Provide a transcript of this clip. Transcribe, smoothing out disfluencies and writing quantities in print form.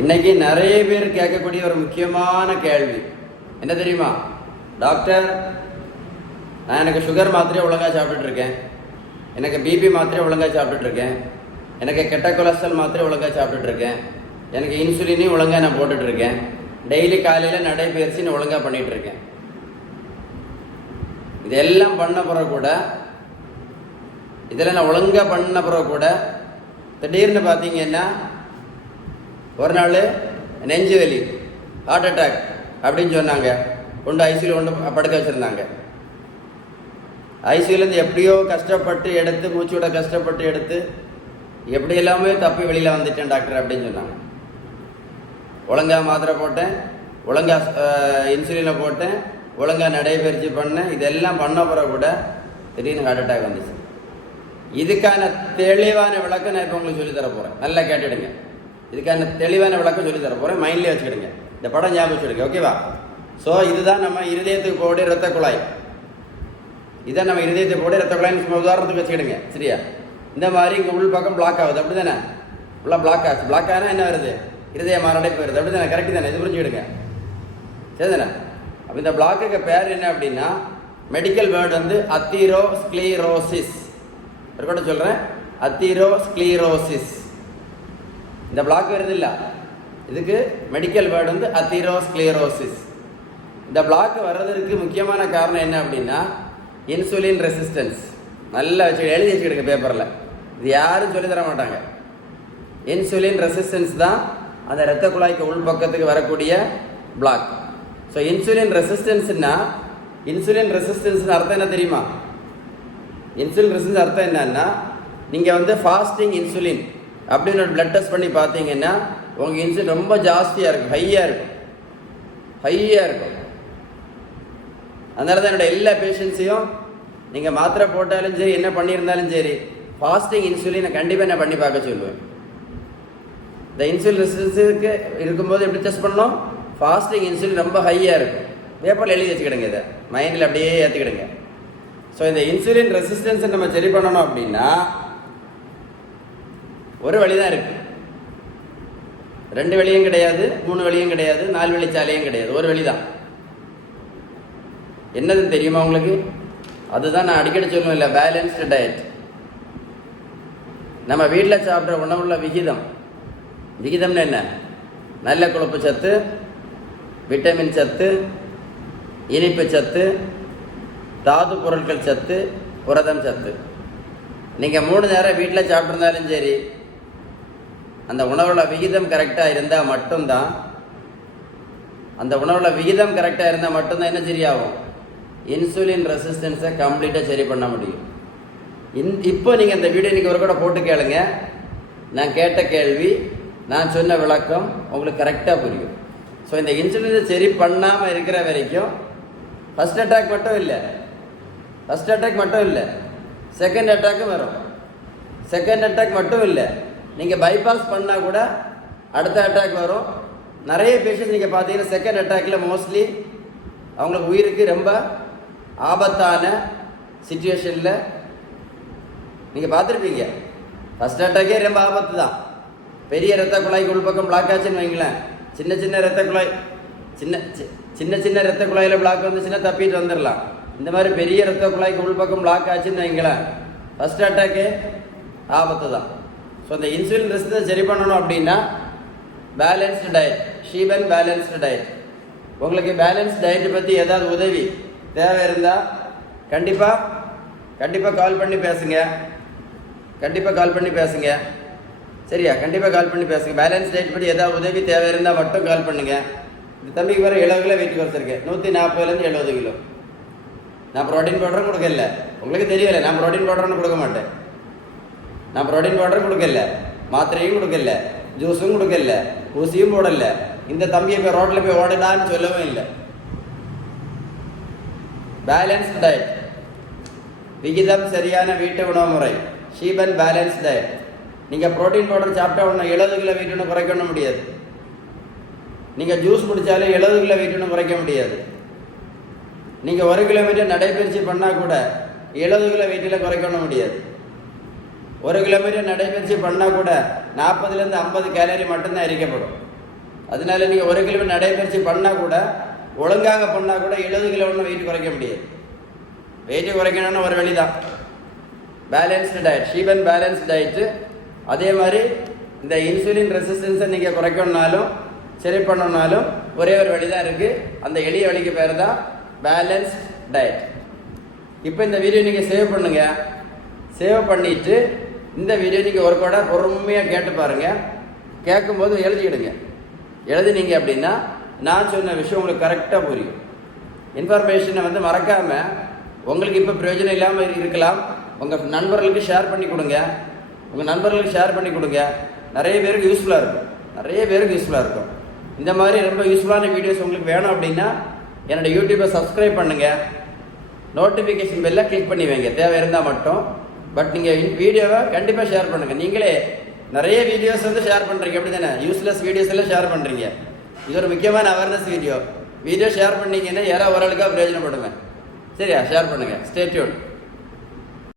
இன்னைக்கு நிறைய பேர் கேட்கக்கூடிய ஒரு முக்கியமான கேள்வி என்ன தெரியுமா? டாக்டர், நான் எனக்கு சுகர் மாத்திரையை ஒழுங்காக சாப்பிட்டுட்டு இருக்கேன், எனக்கு பிபி மாத்திரையை ஒழுங்காக சாப்பிட்டுட்டு இருக்கேன், எனக்கு கெட்ட கொலஸ்ட்ரால் மாத்திரை ஒழுங்காக சாப்பிட்டுட்டு இருக்கேன், எனக்கு இன்சுலினையும் ஒழுங்காக நான் போட்டுட்டு இருக்கேன், டெய்லி காலையில் நடைபயிற்சி நான் ஒழுங்காக பண்ணிட்டு இருக்கேன். இதெல்லாம் பண்ண பிறகு கூட, இதெல்லாம் நான் ஒழுங்காக பண்ண பிறகு கூட திடீர்னு பார்த்தீங்கன்னா ஒரு நாள் நெஞ்சு வலி, ஹார்ட் அட்டாக் அப்படின்னு சொன்னாங்க. கொண்டு ஐசியூவில் கொண்டு படுக்க வச்சுருந்தாங்க. ஐசியூலேருந்து எப்படியோ கஷ்டப்பட்டு எடுத்து, மூச்சு விட கஷ்டப்பட்டு எடுத்து, எப்படி எல்லாமே தப்பி வெளியில் வந்துட்டேன் டாக்டர் அப்படின்னு சொன்னாங்க. ஒழுங்காக மாத்திரை போட்டேன், ஒழுங்காக இன்சுலினை போட்டேன், ஒழுங்காக நடைபயிற்சி பண்ணேன். இதெல்லாம் பண்ண பிறகு கூட திடீர்னு ஹார்ட் அட்டாக் வந்துச்சு. இதுக்கான தெளிவான விளக்கம் நான் இப்போ உங்களுக்கு சொல்லித்தர போகிறேன். நல்லா கேட்டுடுங்க. இதுக்கான தெளிவான விளக்கம் சொல்லித்தர போகிறேன். மைண்ட்லேயே வச்சுக்கிடுங்க. இந்த படம் ஞாபகம் வச்சுடுங்க. ஓகேவா? ஸோ இதுதான் நம்ம இருதயத்துக்கு போகக்கூடிய இரத்த குழாய். இதான் நம்ம இருதயத்துக்கு போகக்கூடிய இரத்த குழாய்னு சும்மா உதாரணத்துக்கு வச்சுக்கிடுங்க. சரியா? இந்த மாதிரி இங்கே உள் பக்கம் பிளாக் ஆகுது, அப்படி தானே? ஃபுல்லாக பிளாக் ஆச்சு. பிளாக் ஆனால் என்ன வருது? இருதய மாரடைப்பு வருது, அப்படி தானே? கரெக்டு தானே? இது புரிஞ்சுக்கிடுங்க. சரி தானே? அப்போ இந்த பிளாக்குக்கு பேர் என்ன அப்படின்னா, மெடிக்கல் வேர்டு வந்து அத்தீரோஸ்க்ளீரோசிஸ். ஒரு கூட சொல்கிறேன், அத்தீரோஸ்க்ளீரோசிஸ். இந்த பிளாக் வருது இல்லை, இதுக்கு மெடிக்கல் வேர்டு வந்து அத்தீரோஸ்க்ளீரோசிஸ். இந்த பிளாக் வர்றதுக்கு முக்கியமான காரணம் என்ன அப்படின்னா, இன்சுலின் ரெசிஸ்டன்ஸ். நல்லா வச்சு எழுதி வச்சுக்கிடுங்க பேப்பரில். இது யாரும் சொல்லி தர மாட்டாங்க. இன்சுலின் ரெசிஸ்டன்ஸ் தான் அந்த இரத்த குழாய்க்கு உள் பக்கத்துக்கு வரக்கூடிய பிளாக். ஸோ இன்சுலின் ரெசிஸ்டன்ஸ்னா, இன்சுலின் ரெசிஸ்டன்ஸ்னு அர்த்தம் என்ன தெரியுமா? இன்சுலின் ரெசிஸ்டன்ஸ் அர்த்தம் என்னன்னா, நீங்கள் வந்து ஃபாஸ்டிங் இன்சுலின் அப்படின்னு ஒரு பிளட் டெஸ்ட் பண்ணி பார்த்தீங்கன்னா உங்கள் இன்சுலின் ரொம்ப ஜாஸ்தியாக இருக்கும், ஹையாக இருக்கும். அதனால தான் என்னோட எல்லா பேஷண்ட்ஸையும் நீங்கள் மாத்திரை போட்டாலும் சரி, என்ன பண்ணியிருந்தாலும் சரி, ஃபாஸ்டிங் இன்சுலினை கண்டிப்பாக நான் பண்ணி பார்க்க சொல்லுவேன். இந்த இன்சுலின் ரெசிஸ்டன்ஸுக்கு இருக்கும்போது எப்படி டெஸ்ட் பண்ணணும்? ஃபாஸ்டிங் இன்சுலின் ரொம்ப ஹையாக இருக்கும். பேப்பரில் எழுதி வச்சுக்கிடுங்க. இதை மைண்டில் அப்படியே ஏற்றிக்கிடுங்க. ஸோ இந்த இன்சுலின் ரெசிஸ்டன்ஸை நம்ம சரி பண்ணணும் அப்படின்னா ஒரு வழி தான் இருக்குது. 2 வழியும் கிடையாது, 3 வழியும் கிடையாது, 4 வழிச்சாலையும் கிடையாது. ஒரு வழி தான். என்னதுன்னு தெரியுமா உங்களுக்கு? அதுதான் நான் அடிக்கடி சொல்லுவேன் இல்லை, பேலன்ஸ்டு டயட். நம்ம வீட்டில் சாப்பிட்ற உணவுள்ள விகிதம்னு என்ன? நல்ல கொழுப்பு சத்து, விட்டமின் சத்து, இனிப்பு சத்து, தாது பொருட்கள் சத்து, புரதம் சத்து. நீங்கள் 3 நேரம் வீட்டில் சாப்பிட்ருந்தாலும் சரி, அந்த உணவுல விகிதம் கரெக்டாக இருந்தால் மட்டும்தான், அந்த உணவுல விகிதம் கரெக்டாக இருந்தால் மட்டும்தான் என்ன சரியாகும்? இன்சுலின் ரெசிஸ்டன்ஸை கம்ப்ளீட்டாக சரி பண்ண முடியும். இப்போ நீங்கள் இந்த வீடியோ இன்றைக்கி ஒரு கூட போட்டு கேளுங்க. நான் கேட்ட கேள்வி, நான் சொன்ன விளக்கம் உங்களுக்கு கரெக்டாக புரியும். ஸோ இந்த இன்சுலினை சரி பண்ணாமல் இருக்கிற வரைக்கும் ஃபஸ்ட் அட்டாக் மட்டும் இல்லை, செகண்ட் அட்டாக்கும் வரும். செகண்ட் அட்டாக் மட்டும் இல்லை, நீங்கள் பைபாஸ் பண்ணால் கூட அடுத்த அட்டாக் வரும். நிறைய பேஷண்ட்ஸ் நீங்கள் பார்த்தீங்கன்னா செகண்ட் அட்டாக்கில் மோஸ்ட்லி அவங்களுக்கு உயிருக்கு ரொம்ப ஆபத்தான சிச்சுவேஷனில் நீங்கள் பார்த்துருப்பீங்க. ஃபஸ்ட் அட்டாக்கே ரொம்ப ஆபத்து தான். பெரிய இரத்த குழாய்க்கு உள்பக்கம் பிளாக் ஆச்சுன்னு வைங்களேன், சின்ன சின்ன இரத்த குழாயில் பிளாக் வந்துச்சுன்னா தப்பிட்டு வந்துடலாம். இந்த மாதிரி பெரிய இரத்த குழாய்க்கு உள்பக்கம் பிளாக் ஆச்சுன்னு வைங்களேன், ஃபஸ்ட் அட்டாக்கே ஆபத்து தான். ஸோ இந்த இன்சுலின் ரெசிஸ்டன்ஸ் சரி பண்ணணும் அப்படின்னா balanced diet, Sheeban balanced diet. உங்களுக்கு பேலன்ஸ் டயட்டை பற்றி ஏதாவது உதவி தேவை இருந்தால் கண்டிப்பாக கால் பண்ணி பேசுங்க. சரியா? கண்டிப்பாக கால் பண்ணி பேசுங்க. பேலன்ஸ் டயட் பற்றி ஏதாவது உதவி தேவை இருந்தால் மட்டும் கால் பண்ணுங்கள். இந்த தம்பிக்கு வர 70 கிலோ வெயிட் குறைச்சிருக்கேன், 140லேருந்து 70 கிலோ. நான் ப்ரோட்டீன் பவுடரும் கொடுக்கல, உங்களுக்கு தெரியல. நான் ப்ரோட்டீன் பவுடர்னு கொடுக்க மாட்டேன். நான் ப்ரோட்டீன் பவுடரும் கொடுக்கல, மாத்திரையும் கொடுக்கல, ஜூஸும் கொடுக்கல, ஊசியும் போடல. இந்த தம்பியை போய் ரோட்டில் போய் ஓடலான்னு சொல்லவும் இல்லை. பேலன்ஸ்டு டயட், விகிதம் சரியான வீட்டு உணவு முறை, ஷீபன் பேலன்ஸ் டயட். நீங்கள் ப்ரோட்டீன் பவுடர் சாப்பிட்டா ஒன்று 70 கிலோ வெயிட் ஒன்று குறைக்கணும் முடியாது. நீங்கள் ஜூஸ் குடித்தாலும் 70 கிலோ வெயிட் ஒன்று குறைக்க முடியாது. நீங்கள் 1 கிலோமீட்டர் நடைபயிற்சி பண்ணால் கூட 70 கிலோ வெயிட்டில் குறைக்கணும் முடியாது. 1 கிலோமீட்டர் நடைபயிற்சி பண்ணால் கூட 40லேருந்து 50 கேலரி மட்டும்தான் எரிக்கப்படும். அதனால நீங்கள் 1 கிலோ நடைபயிற்சி பண்ணால் கூட ஒழுங்காக பண்ணால் கூட 70 கிலோ ஒன்றும் வெயிட் குறைக்க முடியாது. வெயிட் குறைக்கணும்னு ஒரு வழி தான் balanced diet, Sheeban balanced diet. அதே மாதிரி இந்த இன்சுலின் ரெசிஸ்டன்ஸை நீங்கள் குறைக்கணுன்னாலும் சரி பண்ணணுன்னாலும் ஒரே ஒரு வழி தான் இருக்குது. அந்த எளிய வழிக்கு பேர் தான் பேலன்ஸ்ட் டயட். இப்போ இந்த வீடியோ நீங்கள் சேவ் பண்ணுங்கள். சேவ் பண்ணிவிட்டு இந்த வீடியோ நீங்கள் ஒரு கூட பொறுமையாக கேட்டு பாருங்கள். கேட்கும்போது எழுதிடுங்க. எழுதினீங்க அப்படின்னா நான் சொன்ன விஷயம் உங்களுக்கு கரெக்டாக புரியும். இன்ஃபர்மேஷனை வந்து மறக்காமல், உங்களுக்கு இப்போ பிரயோஜனம் இல்லாமல் இருக்கலாம், உங்கள் நண்பர்களுக்கு ஷேர் பண்ணி கொடுங்க. உங்கள் நண்பர்களுக்கு ஷேர் பண்ணி கொடுங்க. நிறைய பேருக்கு யூஸ்ஃபுல்லாக இருக்கும். இந்த மாதிரி ரொம்ப யூஸ்ஃபுல்லான வீடியோஸ் உங்களுக்கு வேணும் அப்படின்னா என்னோடய யூடியூப்பை சப்ஸ்கிரைப் பண்ணுங்கள். நோட்டிஃபிகேஷன் பெல்லை கிளிக் பண்ணி வைங்க தேவை இருந்தால் மட்டும். பட் நீங்கள் வீடியோவை கண்டிப்பாக ஷேர் பண்ணுங்கள். நீங்களே நிறைய வீடியோஸ் வந்து ஷேர் பண்ணுறீங்க, அப்படி தானே? யூஸ்லெஸ் வீடியோஸ் எல்லாம் ஷேர் பண்ணுறீங்க. இது ஒரு முக்கியமான அவேர்னஸ் வீடியோ ஷேர் பண்ணீங்கன்னா யாராவது ஒரு ஆளுக்காக பிரயோஜனப்படுவேன். சரியா? ஷேர் பண்ணுங்கள். Stay tune.